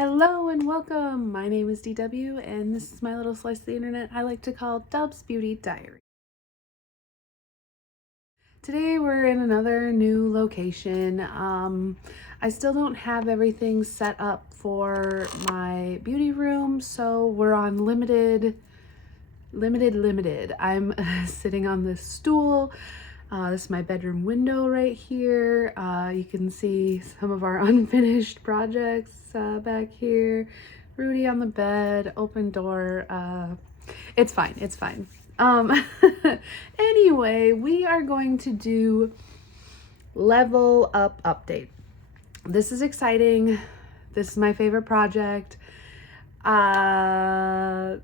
Hello and welcome. My name is DW and this is my little slice of the internet I like to call Dub's Beauty Diary. Today we're in another new location. I still don't have everything set up for my beauty room, so we're on limited. I'm sitting on this stool. This is my bedroom window right here. You can see some of our unfinished projects back here. Rudy on the bed, open door. It's fine. Anyway, we are going to do level up update. This is exciting. This is my favorite project. I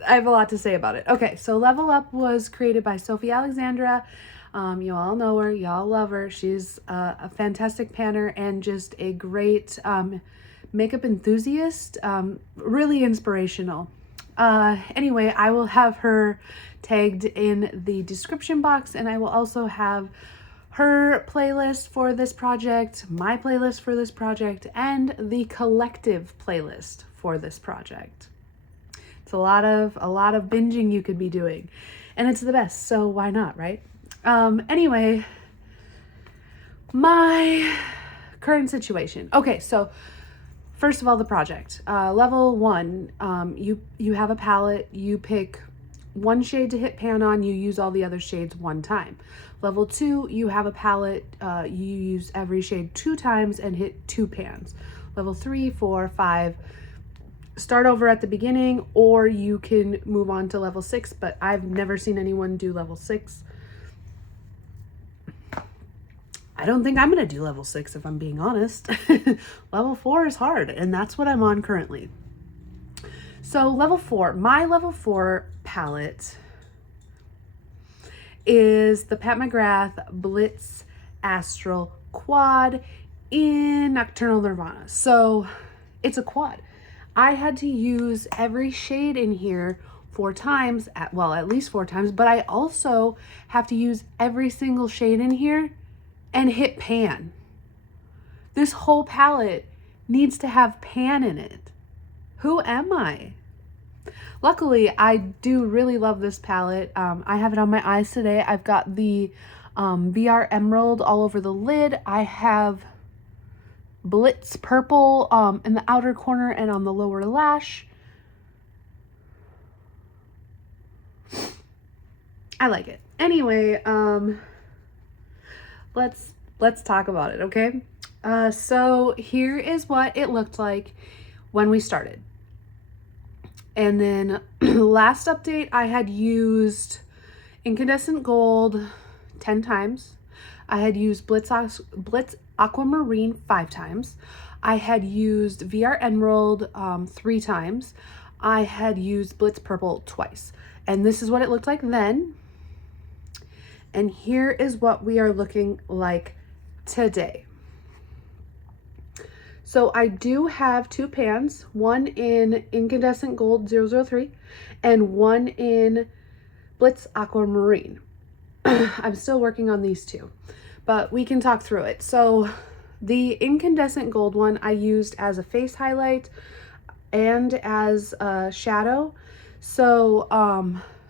have a lot to say about it. Okay, so Level Up was created by Sophie Alexandra. You all know her, y'all love her. She's a fantastic panner and just a great makeup enthusiast, really inspirational. Anyway, I will have her tagged in the description box, and I will also have her playlist for this project, my playlist for this project, and the collective playlist for this project. It's a lot of binging you could be doing, and it's the best, so why not, right? Anyway, my current situation. Okay, so first of all, the project. Level 1, you have a palette, you pick one shade to hit pan on, you use all the other shades one time. Level 2, you have a palette, you use every shade 2 times and hit 2 pans. Level 3, 4, 5, start over at the beginning, or you can move on to level 6, but I've never seen anyone do level 6. I don't think I'm going to do level 6 if I'm being honest. Level 4 is hard, and that's what I'm on currently. So level 4, my level 4 palette is the Pat McGrath Blitz Astral Quad in Nocturnal Nirvana. So it's a quad. I had to use every shade in here 4 times, at least 4 times, but I also have to use every single shade in here and hit pan. This whole palette needs to have pan in it. Who am I? Luckily, I do really love this palette. I have it on my eyes today. I've got the VR Emerald all over the lid. I have Blitz Purple in the outer corner and on the lower lash. I like it. Anyway, let's talk about it, okay? So here is what it looked like when we started. And then last update, I had used Incandescent Gold 10 times. I had used Blitz Aquamarine 5 times. I had used VR Emerald 3 times. I had used Blitz Purple twice. And this is what it looked like then. And here is what we are looking like today. So I do have 2 pans, one in Incandescent Gold 003 and one in Blitz Aquamarine. I'm still working on these 2, but we can talk through it. So the Incandescent Gold one I used as a face highlight and as a shadow. So,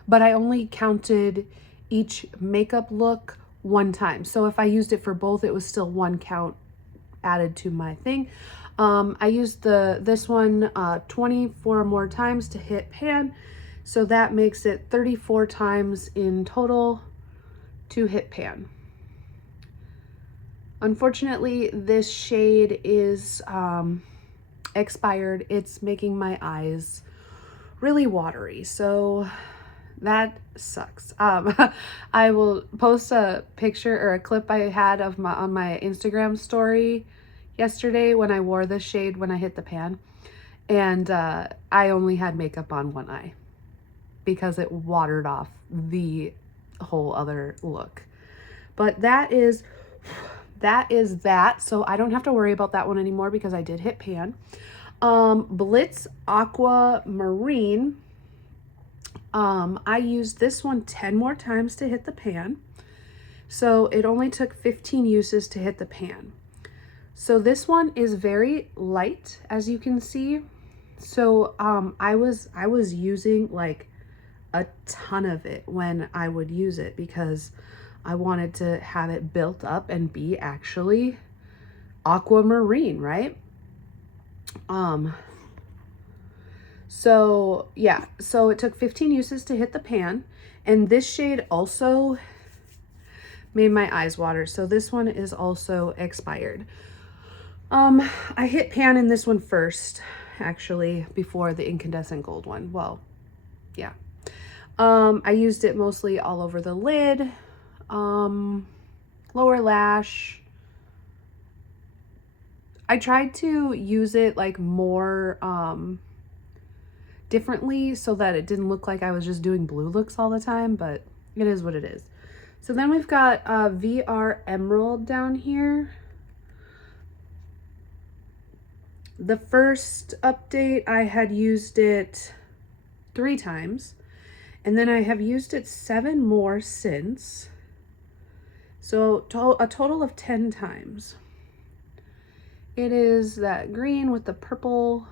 but I only counted each makeup look 1 time. So if I used it for both, it was still 1 count added to my thing. I used this one 24 more times to hit pan. So that makes it 34 times in total to hit pan. Unfortunately, this shade is expired. It's making my eyes really watery. So that sucks. I will post a picture or a clip I had of on my Instagram story yesterday when I wore this shade when I hit the pan, and I only had makeup on one eye because it watered off the whole other look. But that is that, so I don't have to worry about that one anymore because I did hit pan. Blitz Aquamarine, I used this one 10 more times to hit the pan. So it only took 15 uses to hit the pan. So this one is very light, as you can see. So I was using like a ton of it when I would use it because I wanted to have it built up and be actually aquamarine, right? So yeah, so it took 15 uses to hit the pan, and this shade also made my eyes water. So this one is also expired. I hit pan in this one first, actually, before the incandescent gold one. Well, yeah. I used it mostly all over the lid, lower lash. I tried to use it like more, differently so that it didn't look like I was just doing blue looks all the time, but it is what it is. So then we've got VR Emerald down here. The first update I had used it 3 times, and then I have used it 7 more since. So a total of 10 times. It is that green with the purple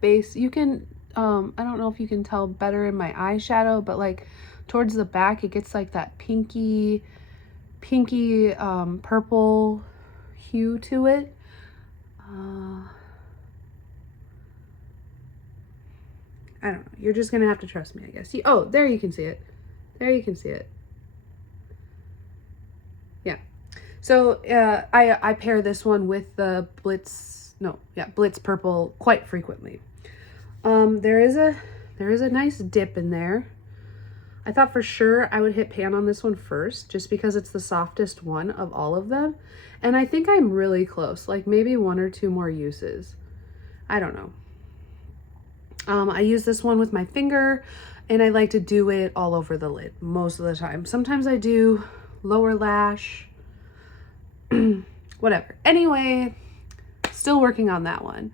base. You can, I don't know if you can tell better in my eyeshadow, but like towards the back, it gets like that pinky purple hue to it. I don't know. You're just gonna have to trust me, I guess. Oh, there you can see it. There you can see it. Yeah. So I pair this one with the Blitz Purple quite frequently. There is a nice dip in there. I thought for sure I would hit pan on this one first, just because it's the softest one of all of them. And I think I'm really close, like maybe 1 or 2 more uses. I don't know. I use this one with my finger, and I like to do it all over the lid most of the time. Sometimes I do lower lash, whatever. Anyway, still working on that one.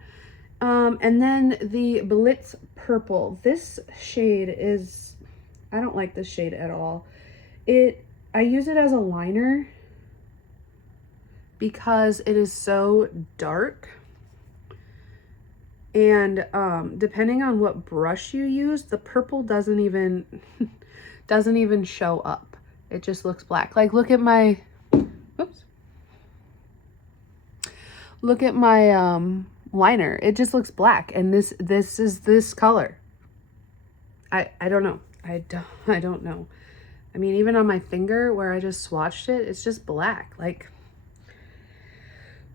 And then the Blitz Purple. This shade is, I don't like this shade at all. I use it as a liner because it is so dark. And depending on what brush you use, the purple doesn't even show up. It just looks black. Like look at my liner. It just looks black, and this is this color. I don't know. I don't know. I mean, even on my finger where I just swatched it, it's just black. Like,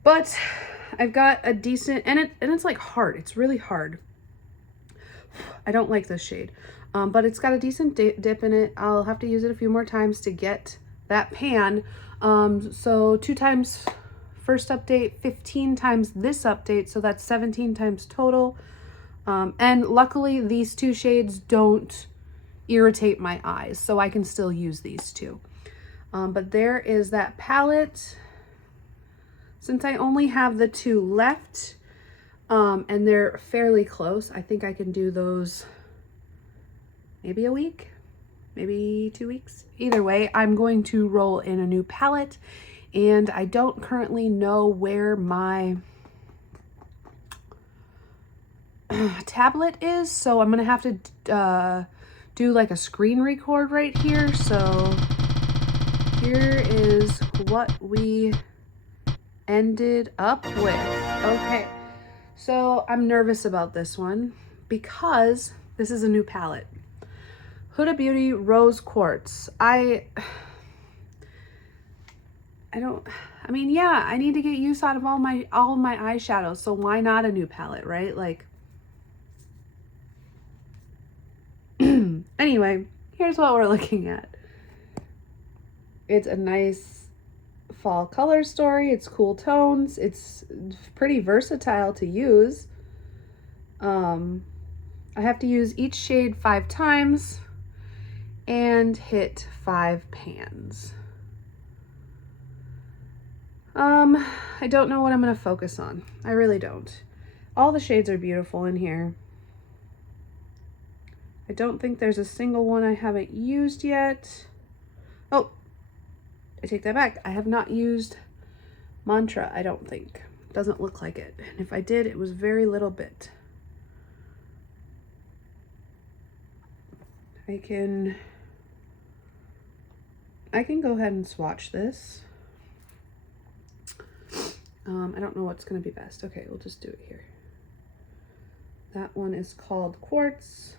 but I've got a decent, and it's like hard. It's really hard. I don't like this shade, but it's got a decent dip in it. I'll have to use it a few more times to get that pan. So 2 times first update, 15 times this update, so that's 17 times total. And luckily these 2 shades don't irritate my eyes, so I can still use these 2. But there is that palette. Since I only have the 2 left, and they're fairly close, I think I can do those maybe a week, maybe 2 weeks. Either way, I'm going to roll in a new palette, and I don't currently know where my tablet is, so I'm gonna have to do like a screen record right here. So here is what we ended up with. Okay, so I'm nervous about this one because this is a new palette. Huda Beauty Rose Quartz. I mean, yeah, I need to get use out of all my eyeshadows, so why not a new palette, right? Like, anyway, here's what we're looking at. It's a nice fall color story. It's cool tones. It's pretty versatile to use. I have to use each shade 5 times and hit 5 pans. I don't know what I'm going to focus on. I really don't. All the shades are beautiful in here. I don't think there's a single one I haven't used yet. I take that back. I have not used Mantra, I don't think. doesn't look like it. And if I did, it was very little bit. I can go ahead and swatch this. I don't know what's going to be best. Okay, we'll just do it here. That one is called Quartz.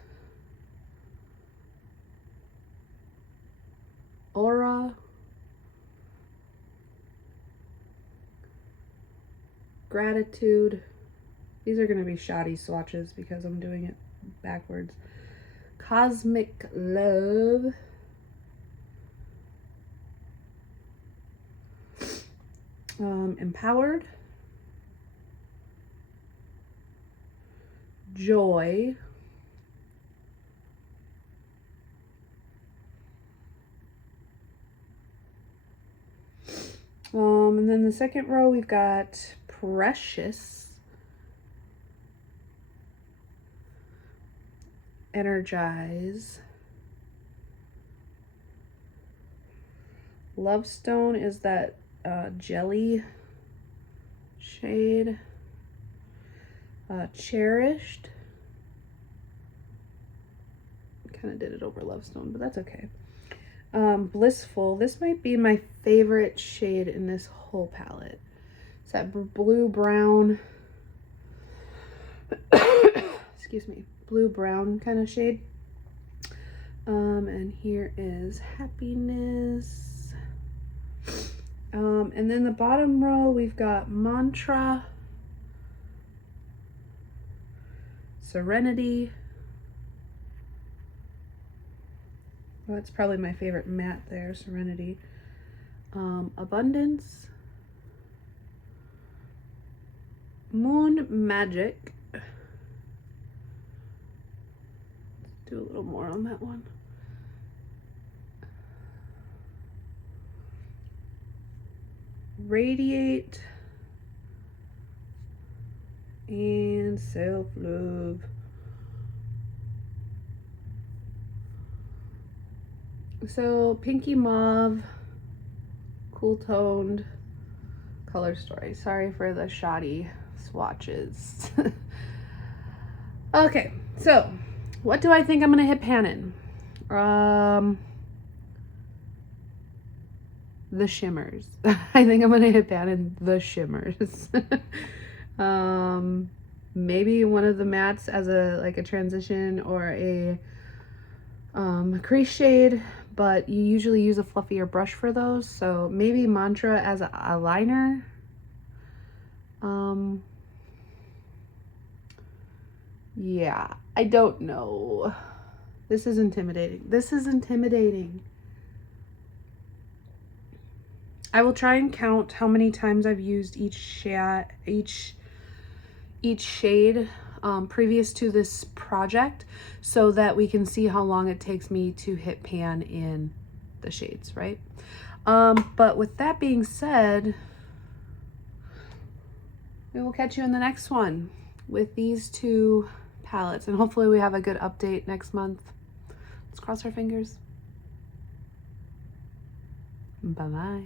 Aura. Gratitude. These are going to be shoddy swatches because I'm doing it backwards. Cosmic Love. Empowered. Joy. And then the second row we've got Precious. Energize. Lovestone is that jelly shade. Cherished. Kind of did it over Lovestone, but that's okay. Blissful. This might be my favorite shade in this whole palette. It's that blue brown. Excuse me, blue brown kind of shade. And here is Happiness. And then the bottom row we've got Mantra, Serenity. Well, that's probably my favorite matte there, Serenity. Abundance. Moon Magic. Let's do a little more on that one. Radiate. And Self-Love. So Pinky Mauve, Cool Toned, Color Story. Sorry for the shoddy swatches. Okay, so what do I think I'm gonna hit pan in? The shimmers. I think I'm gonna hit pan in the shimmers. Maybe one of the mattes as a transition or a crease shade, but you usually use a fluffier brush for those, so maybe Mantra as a liner. Yeah, I don't know. This is intimidating. This is intimidating. I will try and count how many times I've used each shade previous to this project, so that we can see how long it takes me to hit pan in the shades, right? But with that being said, we will catch you in the next one with these two palettes, and hopefully we have a good update next month. Let's cross our fingers. Bye-bye.